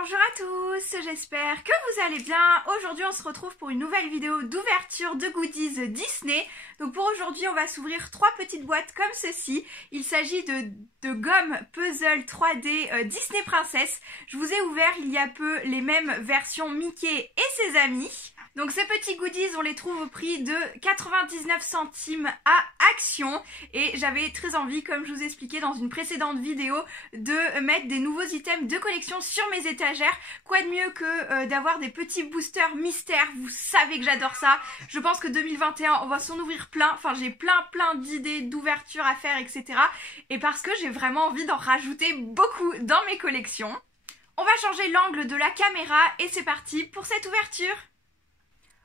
Bonjour à tous, j'espère que vous allez bien. Aujourd'hui on se retrouve pour une nouvelle vidéo d'ouverture de goodies Disney. Donc pour aujourd'hui on va s'ouvrir 3 petites boîtes comme ceci. Il s'agit de gomme puzzle 3D Disney Princess. Je vous ai ouvert il y a peu les mêmes versions Mickey et ses amis. Donc ces petits goodies, on les trouve au prix de 99 centimes à Action. Et j'avais très envie, comme je vous expliquais dans une précédente vidéo, de mettre des nouveaux items de collection sur mes étagères. Quoi de mieux que d'avoir des petits boosters mystères. Vous savez que j'adore ça. Je pense que 2021, on va s'en ouvrir plein. Enfin, j'ai plein d'idées d'ouverture à faire, etc. Et parce que j'ai vraiment envie d'en rajouter beaucoup dans mes collections. On va changer l'angle de la caméra et c'est parti pour cette ouverture.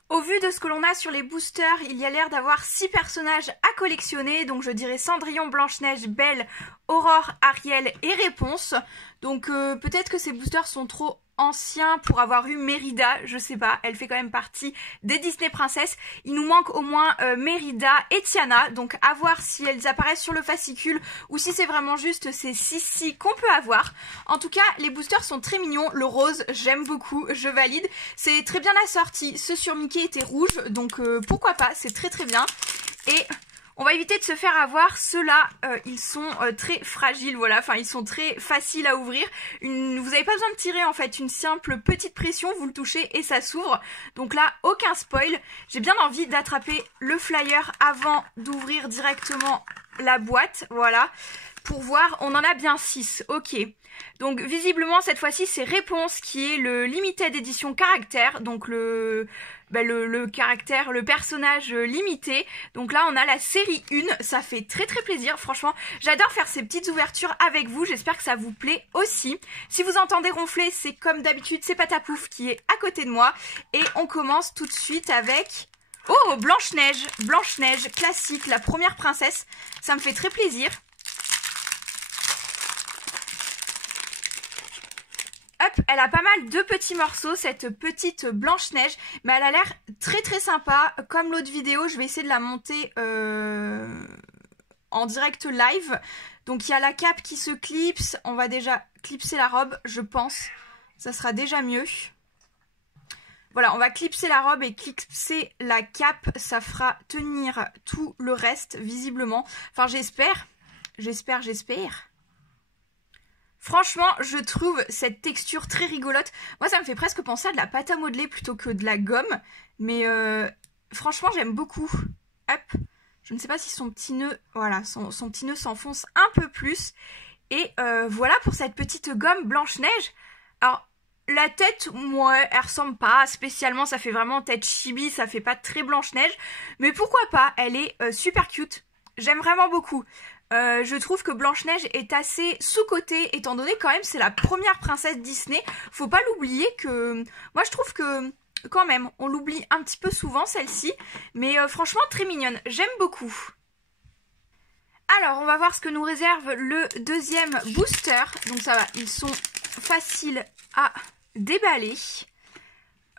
Au vu de ce que l'on a sur les boosters, il y a l'air d'avoir 6 personnages à collectionner. Donc je dirais Cendrillon, Blanche-Neige, Belle, Aurore, Ariel et Réponse. Donc peut-être que ces boosters sont trop anciens pour avoir eu Mérida, je sais pas, elle fait quand même partie des Disney Princess. Il nous manque au moins Mérida et Tiana, donc à voir si elles apparaissent sur le fascicule ou si c'est vraiment juste ces 6 qu'on peut avoir. En tout cas, les boosters sont très mignons, le rose, j'aime beaucoup, je valide. C'est très bien assorti, ceux sur Mickey étaient rouges, donc pourquoi pas, c'est très bien. Et on va éviter de se faire avoir, ceux-là, ils sont très fragiles, voilà, enfin ils sont très faciles à ouvrir. Vous n'avez pas besoin de tirer en fait, une simple petite pression, vous le touchez et ça s'ouvre. Donc là, aucun spoil. J'ai bien envie d'attraper le flyer avant d'ouvrir directement la boîte, voilà. Pour voir, on en a bien 6, ok. Donc visiblement cette fois-ci c'est Réponse qui est le limited édition caractère, donc le caractère, le personnage limité. Donc là on a la série 1, ça fait très plaisir, franchement j'adore faire ces petites ouvertures avec vous, j'espère que ça vous plaît aussi. Si vous entendez ronfler, c'est comme d'habitude, c'est Patapouf qui est à côté de moi. Et on commence tout de suite avec... Oh, Blanche-Neige, Blanche-Neige, classique, la première princesse, ça me fait très plaisir. Hop, elle a pas mal de petits morceaux, cette petite Blanche-Neige, mais elle a l'air très sympa. Comme l'autre vidéo, je vais essayer de la monter en direct live. Donc il y a la cape qui se clipse, on va déjà clipser la robe, je pense. Ça sera déjà mieux. Voilà, on va clipser la robe et clipser la cape, ça fera tenir tout le reste, visiblement. Enfin, j'espère. Franchement, je trouve cette texture très rigolote. Moi, ça me fait presque penser à de la pâte à modeler plutôt que de la gomme. Mais franchement, j'aime beaucoup. Hop. Je ne sais pas si son petit nœud, voilà, son petit nœud s'enfonce un peu plus. Et voilà pour cette petite gomme Blanche-Neige. Alors, la tête, moi, elle ressemble pas spécialement. Ça fait vraiment tête chibi, ça fait pas très Blanche-Neige. Mais pourquoi pas, elle est super cute. J'aime vraiment beaucoup. Je trouve que Blanche-Neige est assez sous-cotée, étant donné quand même c'est la première princesse Disney. Faut pas l'oublier que... Moi je trouve que quand même, on l'oublie un petit peu souvent celle-ci. Mais franchement très mignonne, j'aime beaucoup. Alors on va voir ce que nous réserve le deuxième booster. Donc ça va, ils sont faciles à déballer.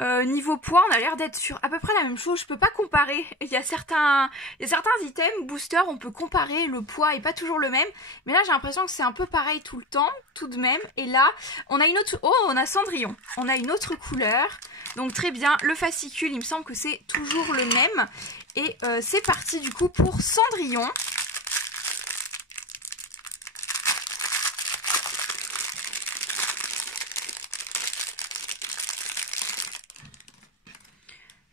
Niveau poids, on a l'air d'être sur à peu près la même chose. Je peux pas comparer. Il y a certains items boosters, on peut comparer, le poids est pas toujours le même. Mais là, j'ai l'impression que c'est un peu pareil tout le temps, tout de même. Et là, on a une autre... Oh, on a Cendrillon. On a une autre couleur. Donc très bien. Le fascicule, il me semble que c'est toujours le même. Et c'est parti du coup pour Cendrillon.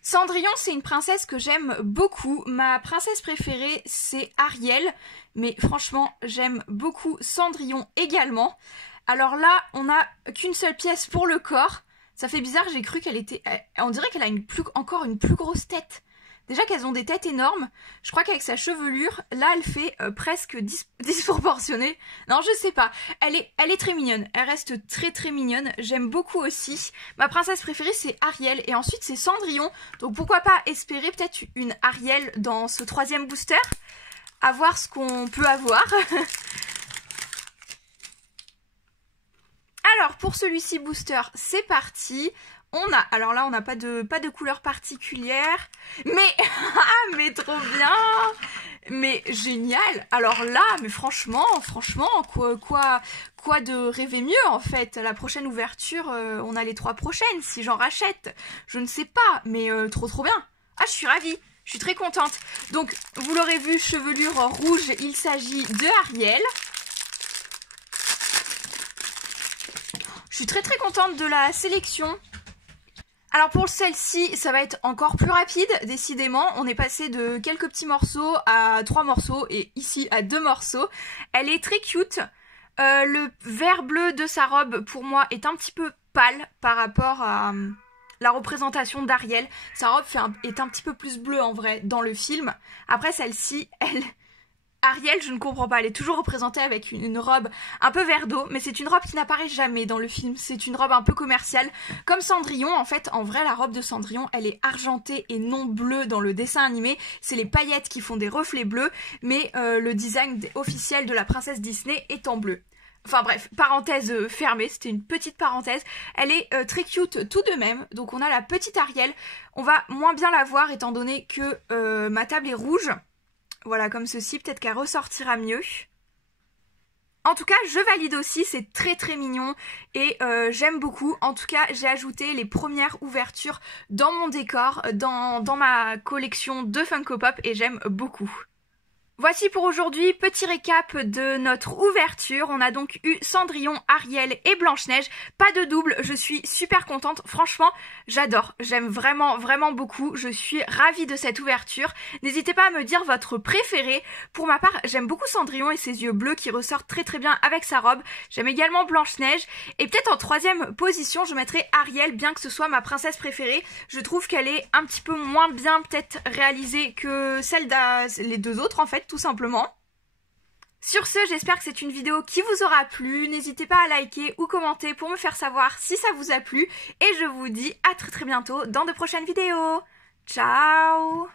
Cendrillon, c'est une princesse que j'aime beaucoup. Ma princesse préférée, c'est Ariel. Mais franchement, j'aime beaucoup Cendrillon également. Alors là, on n'a qu'une seule pièce pour le corps. Ça fait bizarre, j'ai cru qu'elle était... On dirait qu'elle a encore une plus grosse tête. Déjà qu'elles ont des têtes énormes. Je crois qu'avec sa chevelure, là, elle fait presque disproportionnée. Non, je sais pas. Elle est très mignonne. Elle reste très mignonne. J'aime beaucoup aussi. Ma princesse préférée, c'est Ariel. Et ensuite, c'est Cendrillon. Donc, pourquoi pas espérer peut-être une Ariel dans ce troisième booster. À voir ce qu'on peut avoir. Alors, pour celui-ci booster, c'est parti. On a, alors là on n'a pas de couleur particulière, mais, mais trop bien. Mais génial. Alors là, mais franchement, quoi de rêver mieux en fait. La prochaine ouverture, on a les 3 prochaines si j'en rachète. Je ne sais pas, mais trop bien. Ah, je suis ravie. Je suis très contente. Donc, vous l'aurez vu, chevelure rouge, il s'agit de Ariel. Je suis très contente de la sélection. Alors pour celle-ci, ça va être encore plus rapide, décidément. On est passé de quelques petits morceaux à 3 morceaux et ici à 2 morceaux. Elle est très cute. Le vert bleu de sa robe, pour moi, est un petit peu pâle par rapport à la représentation d'Ariel. Sa robe est un petit peu plus bleue en vrai dans le film. Après celle-ci, Ariel, je ne comprends pas, elle est toujours représentée avec une robe un peu vert d'eau, mais c'est une robe qui n'apparaît jamais dans le film, c'est une robe un peu commerciale, comme Cendrillon. En fait, en vrai, la robe de Cendrillon, elle est argentée et non bleue dans le dessin animé, c'est les paillettes qui font des reflets bleus, mais le design officiel de la princesse Disney est en bleu. Enfin bref, parenthèse fermée, c'était une petite parenthèse. Elle est très cute tout de même, donc on a la petite Ariel, on va moins bien la voir étant donné que ma table est rouge. Voilà, comme ceci, peut-être qu'elle ressortira mieux. En tout cas, je valide aussi, c'est très mignon et j'aime beaucoup. En tout cas, j'ai ajouté les premières ouvertures dans mon décor, dans ma collection de Funko Pop et j'aime beaucoup. Voici pour aujourd'hui, petit récap de notre ouverture. On a donc eu Cendrillon, Ariel et Blanche-Neige. Pas de double, je suis super contente. Franchement, j'adore. J'aime vraiment beaucoup. Je suis ravie de cette ouverture. N'hésitez pas à me dire votre préféré. Pour ma part, j'aime beaucoup Cendrillon et ses yeux bleus qui ressortent très bien avec sa robe. J'aime également Blanche-Neige. Et peut-être en 3e position, je mettrai Ariel, bien que ce soit ma princesse préférée. Je trouve qu'elle est un petit peu moins bien peut-être réalisée que celle des 2 autres en fait, tout simplement. Sur ce, j'espère que c'est une vidéo qui vous aura plu. N'hésitez pas à liker ou commenter pour me faire savoir si ça vous a plu. Et je vous dis à très bientôt dans de prochaines vidéos. Ciao!